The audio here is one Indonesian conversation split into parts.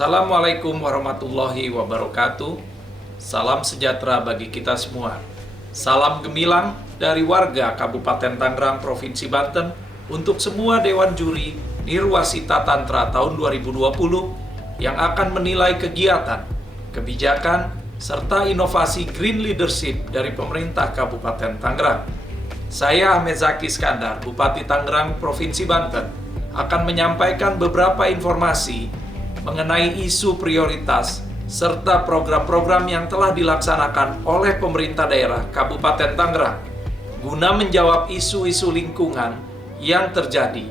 Assalamualaikum warahmatullahi wabarakatuh. Salam sejahtera bagi kita semua. Salam gemilang dari warga Kabupaten Tangerang, Provinsi Banten untuk semua Dewan Juri Nirwasita Tantra tahun 2020 yang akan menilai kegiatan, kebijakan, serta inovasi Green Leadership dari pemerintah Kabupaten Tangerang. Saya Ahmed Zaki Iskandar, Bupati Tangerang, Provinsi Banten, akan menyampaikan beberapa informasi mengenai isu prioritas serta program-program yang telah dilaksanakan oleh pemerintah daerah Kabupaten Tangerang guna menjawab isu-isu lingkungan yang terjadi.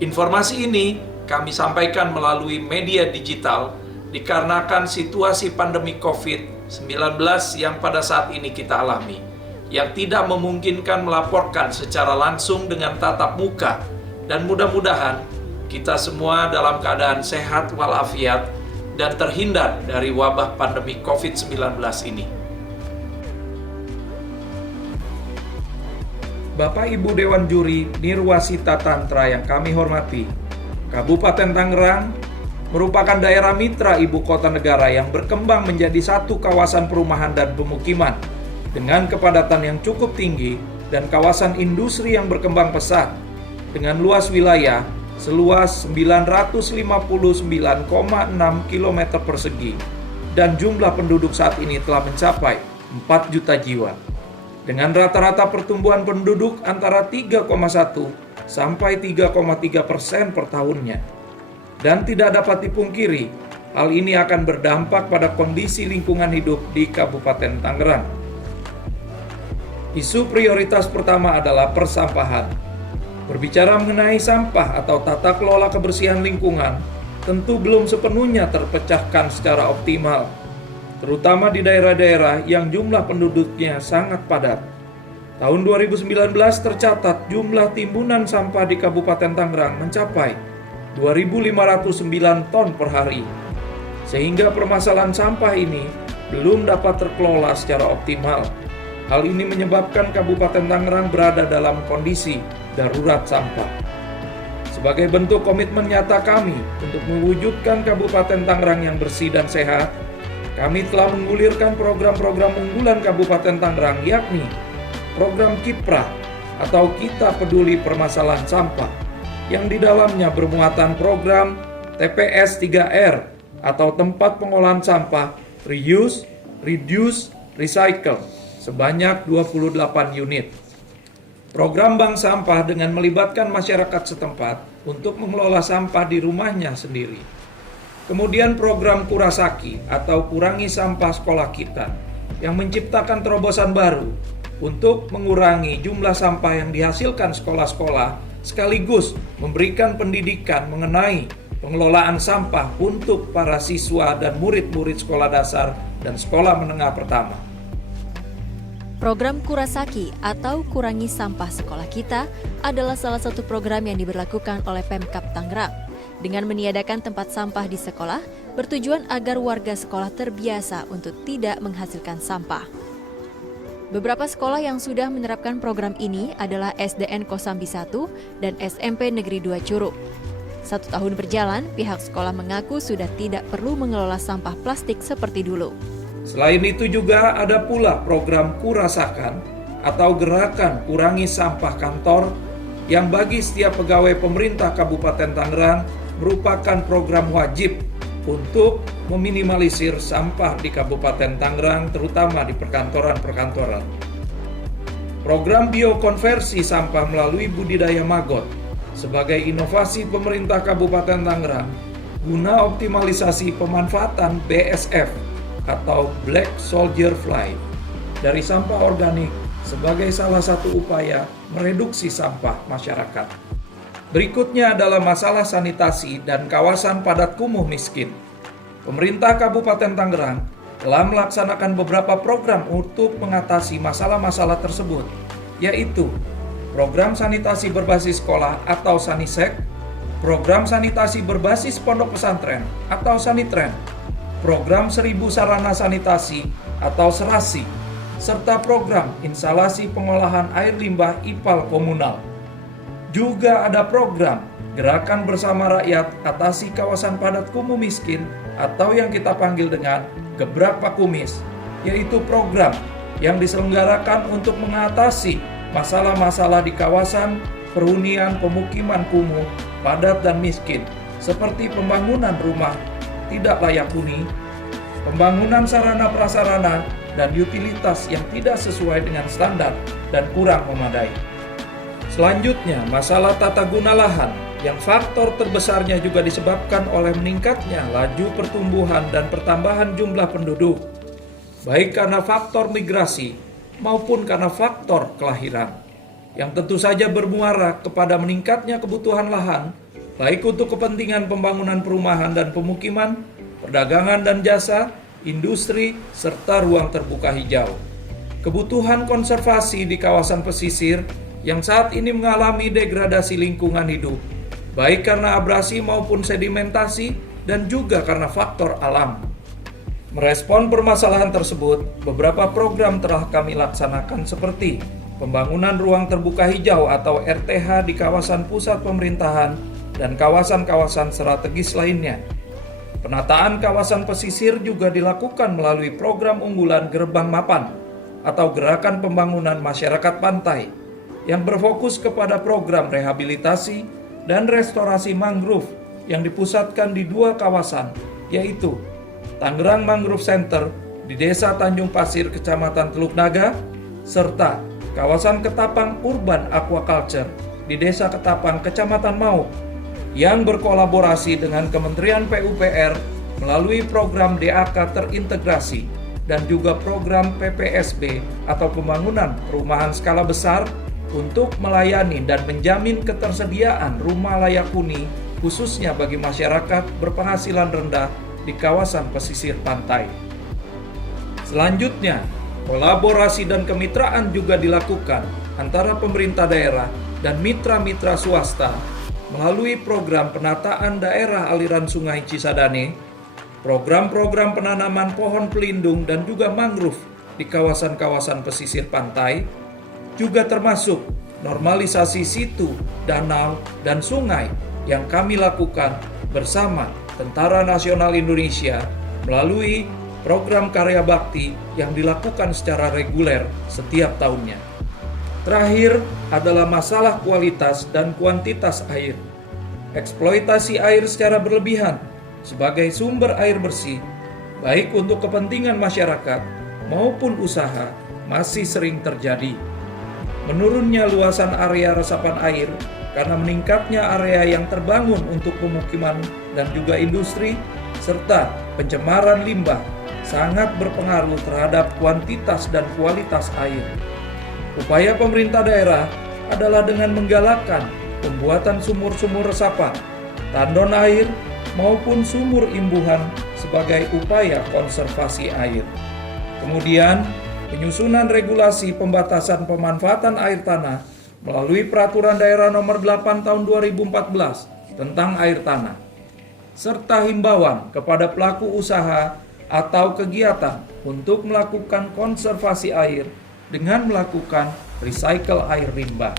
Informasi ini kami sampaikan melalui media digital dikarenakan situasi pandemi COVID-19 yang pada saat ini kita alami, yang tidak memungkinkan melaporkan secara langsung dengan tatap muka, dan mudah-mudahan kita semua dalam keadaan sehat walafiat dan terhindar dari wabah pandemi COVID-19 ini. Bapak Ibu Dewan Juri Nirwasita Tantra yang kami hormati, Kabupaten Tangerang merupakan daerah mitra ibu kota negara yang berkembang menjadi satu kawasan perumahan dan pemukiman dengan kepadatan yang cukup tinggi dan kawasan industri yang berkembang pesat dengan luas wilayah seluas 959,6 km persegi dan jumlah penduduk saat ini telah mencapai 4 juta jiwa. Dengan rata-rata pertumbuhan penduduk antara 3,1 sampai 3,3% per tahunnya. Dan tidak dapat dipungkiri, hal ini akan berdampak pada kondisi lingkungan hidup di Kabupaten Tangerang. Isu prioritas pertama adalah persampahan. Berbicara mengenai sampah atau tata kelola kebersihan lingkungan, tentu belum sepenuhnya terpecahkan secara optimal, terutama di daerah-daerah yang jumlah penduduknya sangat padat. Tahun 2019 tercatat jumlah timbunan sampah di Kabupaten Tangerang mencapai 2.509 ton per hari, sehingga permasalahan sampah ini belum dapat terkelola secara optimal. Hal ini menyebabkan Kabupaten Tangerang berada dalam kondisi darurat sampah. Sebagai bentuk komitmen nyata kami untuk mewujudkan Kabupaten Tangerang yang bersih dan sehat, kami telah menggulirkan program-program unggulan Kabupaten Tangerang, yakni program Kiprah atau Kita Peduli Permasalahan Sampah, yang di dalamnya bermuatan program TPS 3R atau tempat pengolahan sampah reuse, reduce, recycle sebanyak 28 unit. Program bank sampah dengan melibatkan masyarakat setempat untuk mengelola sampah di rumahnya sendiri. Kemudian program Kurasaki atau Kurangi Sampah Sekolah Kita yang menciptakan terobosan baru untuk mengurangi jumlah sampah yang dihasilkan sekolah-sekolah sekaligus memberikan pendidikan mengenai pengelolaan sampah untuk para siswa dan murid-murid sekolah dasar dan sekolah menengah pertama. Program Kurasaki atau Kurangi Sampah Sekolah Kita adalah salah satu program yang diberlakukan oleh Pemkab Tangerang dengan meniadakan tempat sampah di sekolah bertujuan agar warga sekolah terbiasa untuk tidak menghasilkan sampah. Beberapa sekolah yang sudah menerapkan program ini adalah SDN Kosambi 1 dan SMP Negeri 2 Curug. 1 tahun berjalan, pihak sekolah mengaku sudah tidak perlu mengelola sampah plastik seperti dulu. Selain itu juga ada pula program Kurasakan atau Gerakan Kurangi Sampah Kantor yang bagi setiap pegawai pemerintah Kabupaten Tangerang merupakan program wajib untuk meminimalisir sampah di Kabupaten Tangerang, terutama di perkantoran-perkantoran. Program biokonversi sampah melalui budidaya maggot sebagai inovasi pemerintah Kabupaten Tangerang guna optimalisasi pemanfaatan BSF atau Black Soldier Fly dari sampah organik sebagai salah satu upaya mereduksi sampah masyarakat. Berikutnya adalah masalah sanitasi dan kawasan padat kumuh miskin. Pemerintah Kabupaten Tangerang telah melaksanakan beberapa program untuk mengatasi masalah-masalah tersebut, yaitu program sanitasi berbasis sekolah atau Sanisek, program sanitasi berbasis pondok pesantren atau Sanitren, program 1000 sarana sanitasi atau Serasi, serta program instalasi pengolahan air limbah IPAL komunal. Juga ada program Gerakan Bersama Rakyat Atasi Kawasan Padat Kumuh Miskin atau yang kita panggil dengan Gebrak Pakumis, yaitu program yang diselenggarakan untuk mengatasi masalah-masalah di kawasan perhunian pemukiman kumuh, padat dan miskin, seperti pembangunan rumah tidak layak huni, pembangunan sarana prasarana dan utilitas yang tidak sesuai dengan standar dan kurang memadai. Selanjutnya, masalah tata guna lahan yang faktor terbesarnya juga disebabkan oleh meningkatnya laju pertumbuhan dan pertambahan jumlah penduduk, baik karena faktor migrasi maupun karena faktor kelahiran, yang tentu saja bermuara kepada meningkatnya kebutuhan lahan, baik untuk kepentingan pembangunan perumahan dan pemukiman, perdagangan dan jasa, industri, serta ruang terbuka hijau. Kebutuhan konservasi di kawasan pesisir yang saat ini mengalami degradasi lingkungan hidup, baik karena abrasi maupun sedimentasi dan juga karena faktor alam. Merespon permasalahan tersebut, beberapa program telah kami laksanakan seperti pembangunan ruang terbuka hijau atau RTH di kawasan pusat pemerintahan dan kawasan-kawasan strategis lainnya. Penataan kawasan pesisir juga dilakukan melalui program unggulan Gerbang Mapan atau Gerakan Pembangunan Masyarakat Pantai yang berfokus kepada program rehabilitasi dan restorasi mangrove yang dipusatkan di 2 kawasan, yaitu Tangerang Mangrove Center di Desa Tanjung Pasir, Kecamatan Teluk Naga, serta kawasan Ketapang Urban Aquaculture di Desa Ketapang, Kecamatan Mauk, yang berkolaborasi dengan Kementerian PUPR melalui program DAK terintegrasi dan juga program PPSB atau Pembangunan Perumahan Skala Besar untuk melayani dan menjamin ketersediaan rumah layak huni khususnya bagi masyarakat berpenghasilan rendah di kawasan pesisir pantai. Selanjutnya, kolaborasi dan kemitraan juga dilakukan antara pemerintah daerah dan mitra-mitra swasta melalui program penataan daerah aliran Sungai Cisadane, program-program penanaman pohon pelindung dan juga mangrove di kawasan-kawasan pesisir pantai, juga termasuk normalisasi situ, danau, dan sungai yang kami lakukan bersama Tentara Nasional Indonesia melalui program karya bakti yang dilakukan secara reguler setiap tahunnya. Terakhir adalah masalah kualitas dan kuantitas air. Eksploitasi air secara berlebihan sebagai sumber air bersih, baik untuk kepentingan masyarakat maupun usaha, masih sering terjadi. Menurunnya luasan area resapan air karena meningkatnya area yang terbangun untuk pemukiman dan juga industri, serta pencemaran limbah sangat berpengaruh terhadap kuantitas dan kualitas air. Upaya pemerintah daerah adalah dengan menggalakkan pembuatan sumur-sumur resapan, tandon air, maupun sumur imbuhan sebagai upaya konservasi air. Kemudian, penyusunan regulasi pembatasan pemanfaatan air tanah melalui Peraturan Daerah Nomor 8 Tahun 2014 tentang air tanah, serta himbauan kepada pelaku usaha atau kegiatan untuk melakukan konservasi air dengan melakukan recycle air limbah.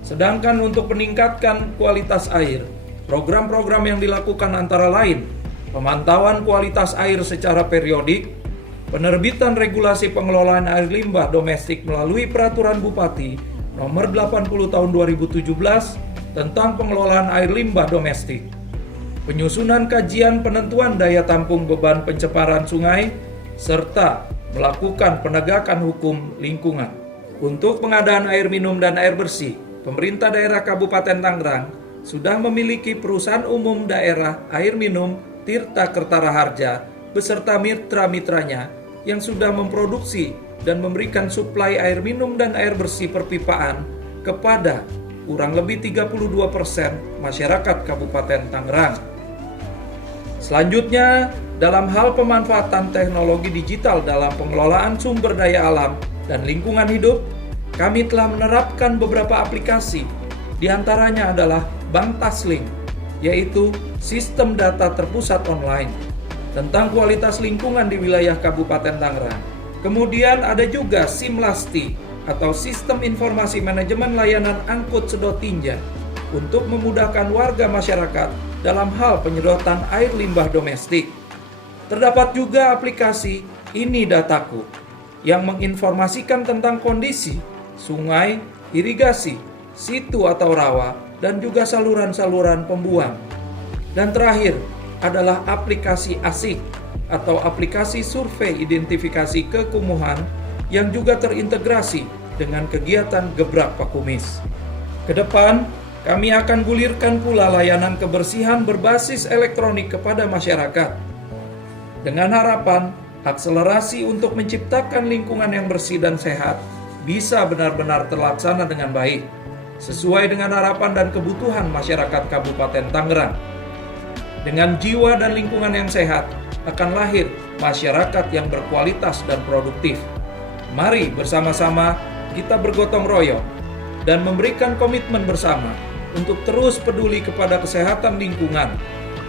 Sedangkan untuk meningkatkan kualitas air, program-program yang dilakukan antara lain pemantauan kualitas air secara periodik, penerbitan regulasi pengelolaan air limbah domestik melalui Peraturan Bupati Nomor 80 Tahun 2017 tentang pengelolaan air limbah domestik, penyusunan kajian penentuan daya tampung beban pencemaran sungai, serta melakukan penegakan hukum lingkungan. Untuk pengadaan air minum dan air bersih, pemerintah daerah Kabupaten Tangerang sudah memiliki perusahaan umum daerah air minum Tirta Kertara Harja beserta mitra-mitranya yang sudah memproduksi dan memberikan suplai air minum dan air bersih perpipaan kepada kurang lebih 32% masyarakat Kabupaten Tangerang. Selanjutnya, dalam hal pemanfaatan teknologi digital dalam pengelolaan sumber daya alam dan lingkungan hidup, kami telah menerapkan beberapa aplikasi. Di antaranya adalah Bank Taslim, yaitu sistem data terpusat online tentang kualitas lingkungan di wilayah Kabupaten Tangerang. Kemudian ada juga Simlasti atau Sistem Informasi Manajemen Layanan Angkut Sedot Tinja untuk memudahkan warga masyarakat dalam hal penyedotan air limbah domestik. Terdapat juga aplikasi Ini Dataku yang menginformasikan tentang kondisi sungai, irigasi, situ atau rawa, dan juga saluran-saluran pembuang. Dan terakhir adalah aplikasi ASIK atau aplikasi survei identifikasi kekumuhan yang juga terintegrasi dengan kegiatan Gebrak Pakumis. Kedepan, kami akan gulirkan pula layanan kebersihan berbasis elektronik kepada masyarakat. Dengan harapan, akselerasi untuk menciptakan lingkungan yang bersih dan sehat bisa benar-benar terlaksana dengan baik, sesuai dengan harapan dan kebutuhan masyarakat Kabupaten Tangerang. Dengan jiwa dan lingkungan yang sehat, akan lahir masyarakat yang berkualitas dan produktif. Mari bersama-sama kita bergotong royong dan memberikan komitmen bersama untuk terus peduli kepada kesehatan lingkungan,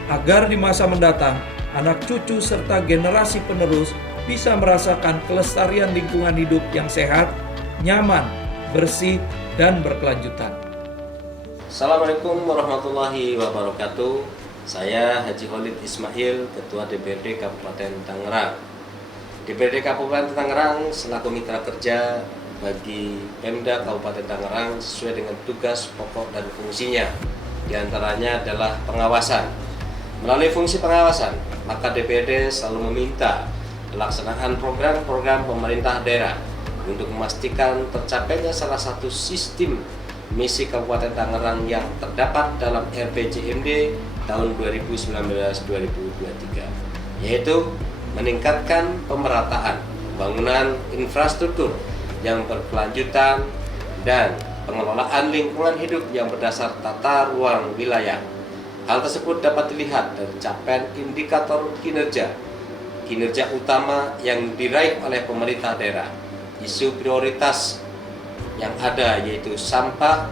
agar di masa mendatang, anak cucu serta generasi penerus bisa merasakan kelestarian lingkungan hidup yang sehat, nyaman, bersih, dan berkelanjutan. Assalamualaikum warahmatullahi wabarakatuh. Saya Haji Khalid Ismail, Ketua DPRD Kabupaten Tangerang. DPRD Kabupaten Tangerang selaku mitra kerja bagi Pemda Kabupaten Tangerang sesuai dengan tugas pokok dan fungsinya. Di antaranya adalah pengawasan. Melalui fungsi pengawasan, maka DPRD selalu meminta pelaksanaan program-program pemerintah daerah untuk memastikan tercapainya salah satu sistem misi Kabupaten Tangerang yang terdapat dalam RPJMD tahun 2019-2023, yaitu meningkatkan pemerataan pembangunan infrastruktur yang berkelanjutan dan pengelolaan lingkungan hidup yang berdasar tata ruang wilayah. Hal tersebut dapat dilihat dari capaian indikator kinerja utama yang diraih oleh pemerintah daerah. Isu prioritas yang ada yaitu sampah,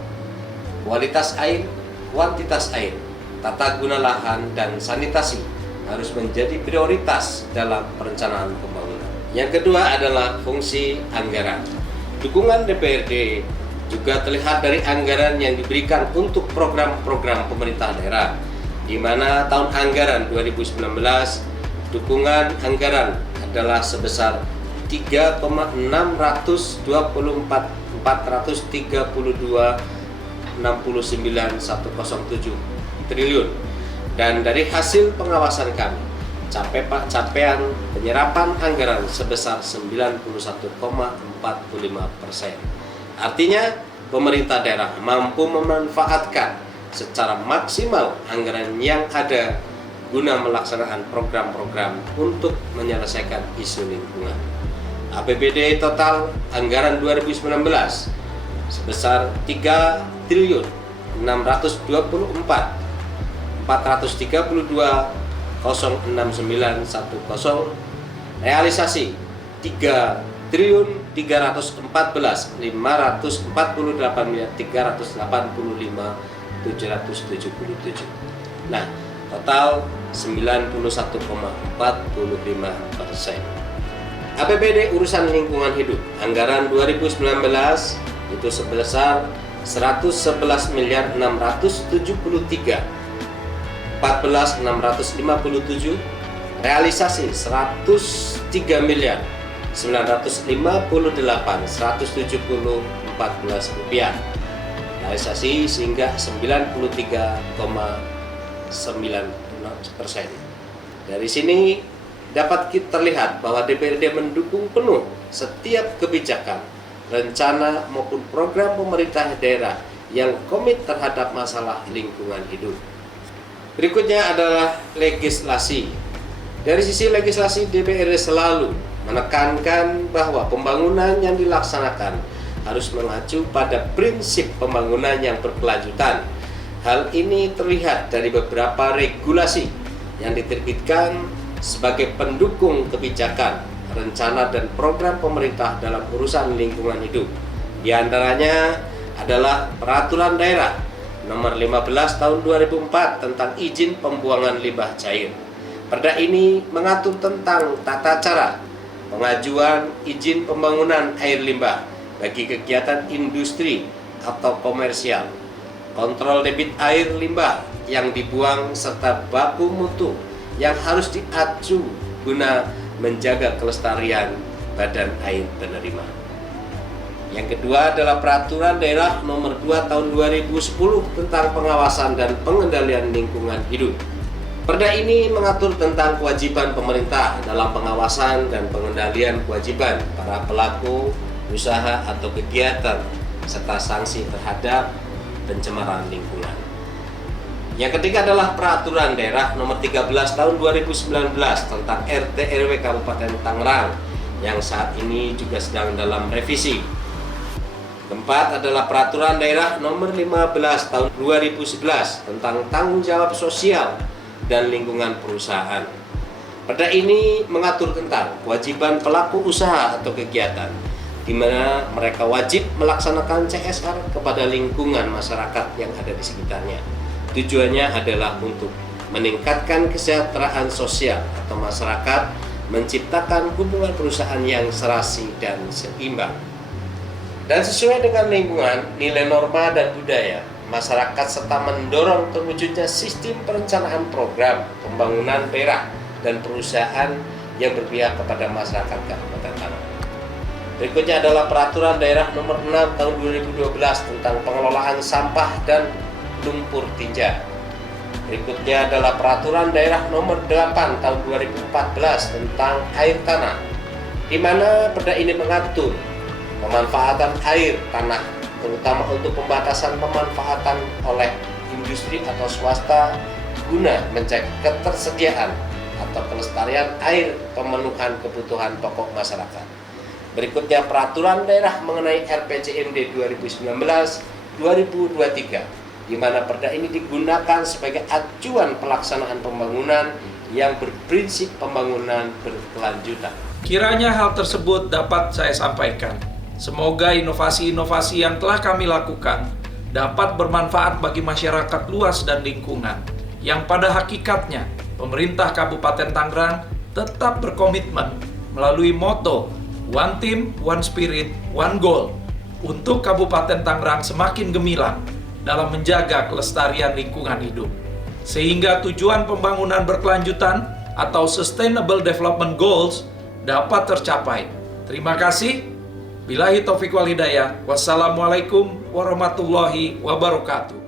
kualitas air, kuantitas air, tata guna lahan, dan sanitasi harus menjadi prioritas dalam perencanaan pembangunan. Yang kedua adalah fungsi anggaran. Dukungan DPRD juga terlihat dari anggaran yang diberikan untuk program-program pemerintah daerah, di mana tahun anggaran 2019 dukungan anggaran adalah sebesar 3,62432,69,107 triliun. Dan dari hasil pengawasan kami, capaian penyerapan anggaran sebesar 91,45%. Artinya, pemerintah daerah mampu memanfaatkan secara maksimal anggaran yang ada guna melaksanakan program-program untuk menyelesaikan isu lingkungan. APBD total anggaran 2019 sebesar 3.432.432.06910, realisasi 3.348.385.777. Nah, total 91,45%. APBD urusan lingkungan hidup anggaran 2019 itu sebesar 111.673.14.657, realisasi 103.958.170.14 rupiah, realisasi sehingga 93,9%. Dari sini dapat terlihat bahwa DPRD mendukung penuh setiap kebijakan, rencana maupun program pemerintah daerah yang komit terhadap masalah lingkungan hidup. Berikutnya adalah legislasi. Dari sisi legislasi, DPRD selalu menekankan bahwa pembangunan yang dilaksanakan harus mengacu pada prinsip pembangunan yang berkelanjutan. Hal ini terlihat dari beberapa regulasi yang diterbitkan sebagai pendukung kebijakan, rencana, dan program pemerintah dalam urusan lingkungan hidup. Di antaranya adalah Peraturan Daerah Nomor 15 Tahun 2004 tentang izin pembuangan limbah cair. Perda ini mengatur tentang tata cara pengajuan izin pembangunan air limbah bagi kegiatan industri atau komersial. kontrol debit air limbah yang dibuang serta baku mutu yang harus diacu guna menjaga kelestarian badan air penerima. Yang kedua adalah Peraturan Daerah Nomor 2 Tahun 2010 tentang pengawasan dan pengendalian lingkungan hidup. Perda ini mengatur tentang kewajiban pemerintah dalam pengawasan dan pengendalian kewajiban para pelaku usaha atau kegiatan serta sanksi terhadap pencemaran lingkungan. Yang ketiga adalah Peraturan Daerah Nomor 13 Tahun 2019 tentang RT RW Kabupaten Tangerang yang saat ini juga sedang dalam revisi. Keempat adalah Peraturan Daerah Nomor 15 Tahun 2011 tentang tanggung jawab sosial dan lingkungan perusahaan. Perda ini mengatur tentang kewajiban pelaku usaha atau kegiatan, di mana mereka wajib melaksanakan CSR kepada lingkungan masyarakat yang ada di sekitarnya. Tujuannya adalah untuk meningkatkan kesejahteraan sosial atau masyarakat, menciptakan hubungan perusahaan yang serasi dan seimbang. Dan sesuai dengan lingkungan, nilai norma dan budaya masyarakat serta mendorong terwujudnya sistem perencanaan program pembangunan daerah dan perusahaan yang berpihak kepada masyarakat Kabupaten Tangerang. Berikutnya adalah Peraturan Daerah Nomor 6 Tahun 2012 tentang pengelolaan sampah dan lumpur tinja. Berikutnya adalah Peraturan Daerah Nomor 8 Tahun 2014 tentang air tanah, di mana perda ini mengatur pemanfaatan air tanah, terutama untuk pembatasan pemanfaatan oleh industri atau swasta guna mencegah ketersediaan atau kelestarian air pemenuhan kebutuhan pokok masyarakat. Berikutnya Peraturan Daerah mengenai RPJMD 2019-2023, di mana perda ini digunakan sebagai acuan pelaksanaan pembangunan yang berprinsip pembangunan berkelanjutan. Kiranya hal tersebut dapat saya sampaikan. Semoga inovasi-inovasi yang telah kami lakukan dapat bermanfaat bagi masyarakat luas dan lingkungan, yang pada hakikatnya pemerintah Kabupaten Tangerang tetap berkomitmen melalui moto One Team, One Spirit, One Goal untuk Kabupaten Tangerang semakin gemilang dalam menjaga kelestarian lingkungan hidup, sehingga tujuan pembangunan berkelanjutan atau Sustainable Development Goals dapat tercapai. Terima kasih. Billahi taufiq wal hidayah. Wassalamualaikum warahmatullahi wabarakatuh.